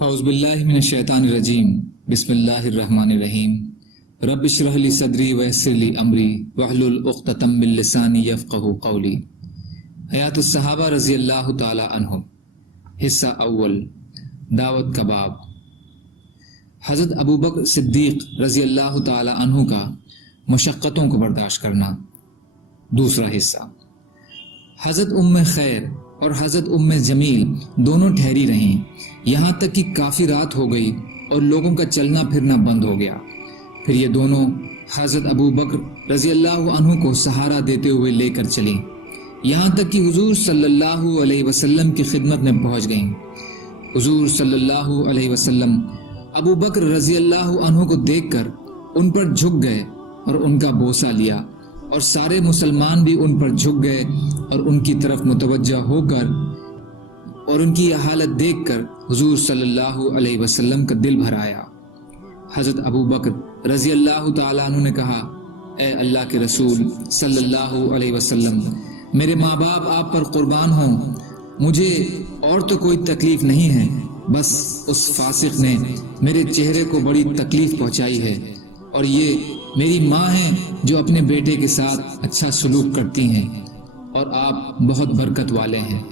اعوذ باللہ من الشیطان الرجیم بسم اللہ الرحمن الرحیم رب اشرح لی صدری ویسر لی امری واحلل عقدۃ من لسانی یفقہوا قولی۔ حیات الصحابہ رضی اللہ تعالی عنہم، حصہ اول، دعوت کا باب۔ حضرت ابو بکر صدیق رضی اللہ تعالی عنہ کا مشقتوں کو برداشت کرنا، دوسرا حصہ۔ حضرت ام خیر اور حضرت ام جمیل دونوں ٹھہری رہیں، یہاں تک کہ کافی رات ہو گئی اور لوگوں کا چلنا پھرنا بند ہو گیا۔ پھر یہ دونوں حضرت ابو بکر رضی اللہ عنہ کو سہارا دیتے ہوئے لے کر چلیں، یہاں تک کہ حضور صلی اللہ علیہ وسلم کی خدمت میں پہنچ گئیں۔ حضور صلی اللہ علیہ وسلم ابو بکر رضی اللہ عنہ کو دیکھ کر ان پر جھک گئے اور ان کا بوسہ لیا، اور سارے مسلمان بھی ان پر جھک گئے اور ان کی طرف متوجہ ہو کر اور ان کی یہ حالت دیکھ کر حضور صلی اللہ علیہ وسلم کا دل بھر آیا۔ حضرت ابو بکر رضی اللہ تعالیٰ عنہ نے کہا، اے اللہ کے رسول صلی اللہ علیہ وسلم، میرے ماں باپ آپ پر قربان ہوں، مجھے اور تو کوئی تکلیف نہیں ہے، بس اس فاسق نے میرے چہرے کو بڑی تکلیف پہنچائی ہے، اور یہ میری ماں ہیں جو اپنے بیٹے کے ساتھ اچھا سلوک کرتی ہیں، اور آپ بہت برکت والے ہیں۔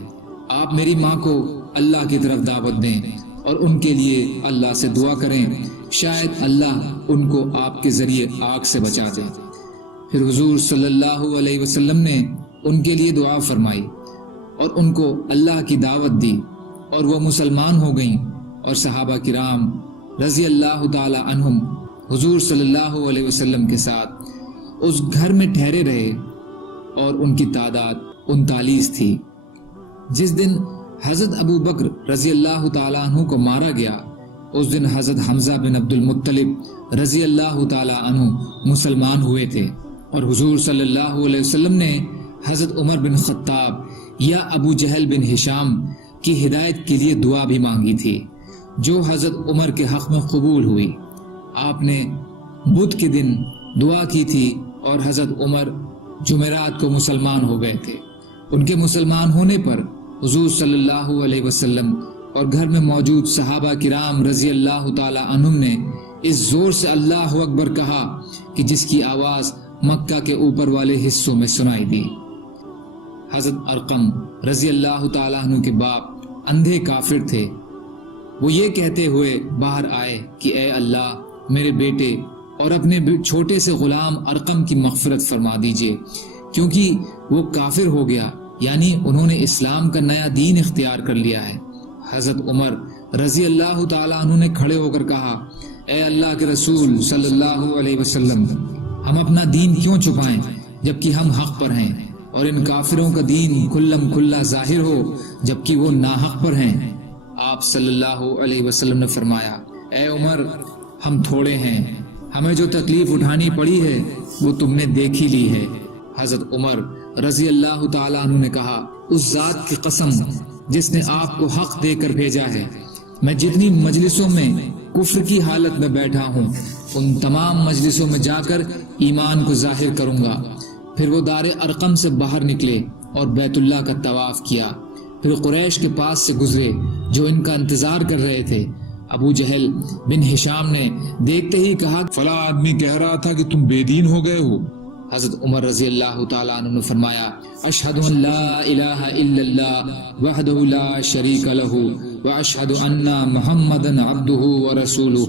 آپ میری ماں کو اللہ کی طرف دعوت دیں اور ان کے لیے اللہ سے دعا کریں، شاید اللہ ان کو آپ کے ذریعے آگ سے بچا دے۔ پھر حضور صلی اللہ علیہ وسلم نے ان کے لیے دعا فرمائی اور ان کو اللہ کی دعوت دی، اور وہ مسلمان ہو گئیں، اور صحابہ کرام رضی اللہ تعالی عنہم حضور صلی اللہ علیہ وسلم کے ساتھ اس گھر میں ٹھہرے رہے، اور ان کی تعداد 39 تھی۔ جس دن حضرت ابو بکر رضی اللہ تعالیٰ عنہ کو مارا گیا، اس دن حضرت حمزہ بن عبد المطلب رضی اللہ تعالیٰ عنہ مسلمان ہوئے تھے، اور حضور صلی اللہ علیہ وسلم نے حضرت عمر بن خطاب یا ابو جہل بن ہشام کی ہدایت کے لیے دعا بھی مانگی تھی، جو حضرت عمر کے حق میں قبول ہوئی۔ آپ نے بدھ کے دن دعا کی تھی، اور حضرت عمر جمعرات کو مسلمان ہو گئے تھے۔ ان کے مسلمان ہونے پر حضور صلی اللہ علیہ وسلم اور گھر میں موجود صحابہ کرام رضی اللہ تعالی عنہم نے اس زور سے اللہ اکبر کہا کہ جس کی آواز مکہ کے اوپر والے حصوں میں سنائی دی۔ حضرت ارقم رضی اللہ تعالی عنہ کے باپ اندھے کافر تھے، وہ یہ کہتے ہوئے باہر آئے کہ اے اللہ، میرے بیٹے اور اپنے چھوٹے سے غلام ارقم کی مغفرت فرما دیجئے، کیونکہ وہ کافر ہو گیا، یعنی انہوں نے اسلام کا نیا دین اختیار کر لیا ہے۔ حضرت عمر رضی اللہ تعالیٰ عنہ نے کھڑے ہو کر کہا، اے اللہ کے رسول صلی اللہ علیہ وسلم، ہم اپنا دین کیوں چھپائیں جبکہ ہم حق پر ہیں، اور ان کافروں کا دین کھلم کھلا ظاہر ہو جبکہ وہ ناحق پر ہیں۔ آپ صلی اللہ علیہ وسلم نے فرمایا، اے عمر، ہم تھوڑے ہیں، ہمیں جو تکلیف اٹھانی پڑی ہے وہ تم نے دیکھ ہی لی ہے۔ حضرت عمر رضی اللہ تعالیٰ عنہ نے کہا، اس ذات کی قسم جس نے آپ کو حق دے کر بھیجا ہے، میں جتنی مجلسوں میں کفر کی حالت میں بیٹھا ہوں، ان تمام مجلسوں میں جا کر ایمان کو ظاہر کروں گا۔ پھر وہ دار ارقم سے باہر نکلے اور بیت اللہ کا طواف کیا، پھر قریش کے پاس سے گزرے جو ان کا انتظار کر رہے تھے۔ ابو جہل بن ہشام نے دیکھتے ہی کہا، فلاں آدمی کہہ رہا تھا کہ تم بے دین ہو گئے ہو۔ حضرت عمر رضی اللہ تعالیٰ عنہ نے فرمایا، اشہد ان لا الہ الا اللہ وحدہ لا شریک لہ واشہد ان محمدا عبدہ ورسولہ۔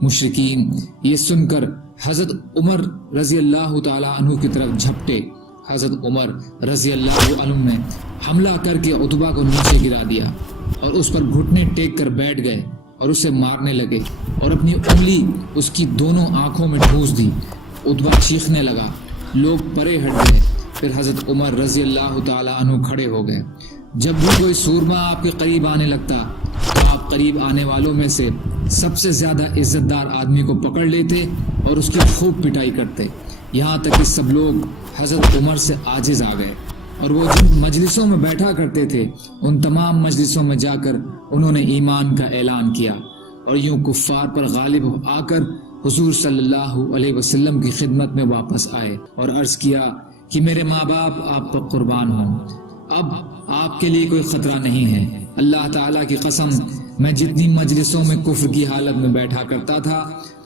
مشرکین یہ سن کر حضرت عمر رضی اللہ تعالیٰ عنہ کی طرف جھپٹے۔ حضرت عمر رضی اللہ عنہ نے حملہ کر کے عتبہ کو نیچے گرا دیا، اور اس پر گھٹنے ٹیک کر بیٹھ گئے اور اسے مارنے لگے، اور اپنی انگلی اس کی دونوں آنکھوں میں ٹھونس دی۔ عتبہ چیخنے لگا، لوگ پرے ہٹ گئے۔ پھر حضرت عمر رضی اللہ تعالی عنہ کھڑے ہو گئے۔ جب بھی کوئی سورما آپ کے قریب آنے لگتا تو آپ قریب آنے والوں میں سے سب سے زیادہ عزت دار آدمی کو پکڑ لیتے اور اس کی خوب پٹائی کرتے، یہاں تک کہ سب لوگ حضرت عمر سے عاجز آ گئے، اور وہ جن مجلسوں میں بیٹھا کرتے تھے ان تمام مجلسوں میں جا کر انہوں نے ایمان کا اعلان کیا، اور یوں کفار پر غالب آ کر حضور صلی اللہ علیہ وسلم کی خدمت میں واپس آئے اور عرض کیا کہ میرے ماں باپ آپ پر قربان ہوں، اب آپ کے لیے کوئی خطرہ نہیں ہے، اللہ تعالیٰ کی قسم میں جتنی مجلسوں میں کفر کی حالت میں بیٹھا کرتا تھا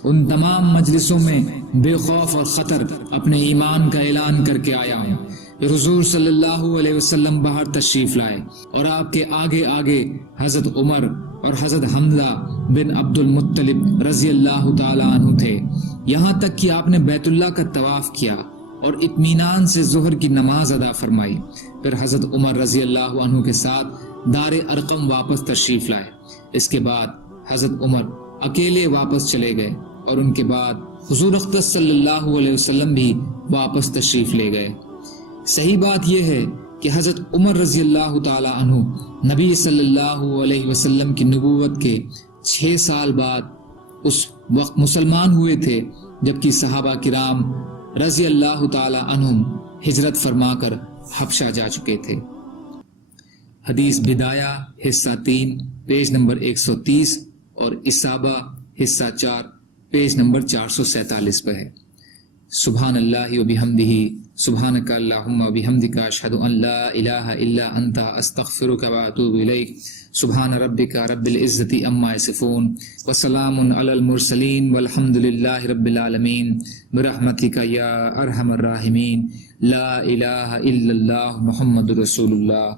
ان تمام مجلسوں میں بے خوف اور خطر اپنے ایمان کا اعلان کر کے آیا ہوں۔ حضور صلی اللہ علیہ وسلم باہر تشریف لائے اور آپ کے آگے آگے حضرت عمر اور حضرت حمزہ بن عبد المطلب رضی اللہ تعالی عنہ تھے، یہاں تک کہ آپ نے بیت اللہ کا طواف کیا اور اطمینان سے ظہر کی نماز ادا فرمائی۔ پھر حضرت عمر رضی اللہ عنہ کے ساتھ دار ارقم واپس تشریف لائے۔ اس کے بعد حضرت عمر اکیلے واپس چلے گئے اور ان کے بعد حضور اقدس صلی اللہ علیہ وسلم بھی واپس تشریف لے گئے۔ صحیح بات یہ ہے کہ حضرت عمر رضی اللہ تعالی عنہ نبی صلی اللہ علیہ وسلم کی نبوت کے 6 سال بعد اس وقت مسلمان ہوئے تھے، جبکہ صحابہ کرام رضی اللہ تعالی عنہم ہجرت فرما کر حبشہ جا چکے تھے۔ حدیث بدایہ حصہ 3 پیج نمبر 130 اور اصابہ حصہ 4 پیج نمبر 447 پر ہے۔ سبحان اللہ و بحمدہ، سبحانک اللہم و بحمدک، اشہد ان لا الہ الا انت، استغفرک و اتوب الیک۔ سبحان ربک رب العزت عما یصفون وسلام علی المرسلین والحمد للہ رب العالمین، برحمتک یا ارحم الراحمین، لا الہ الا اللہ محمد رسول اللہ۔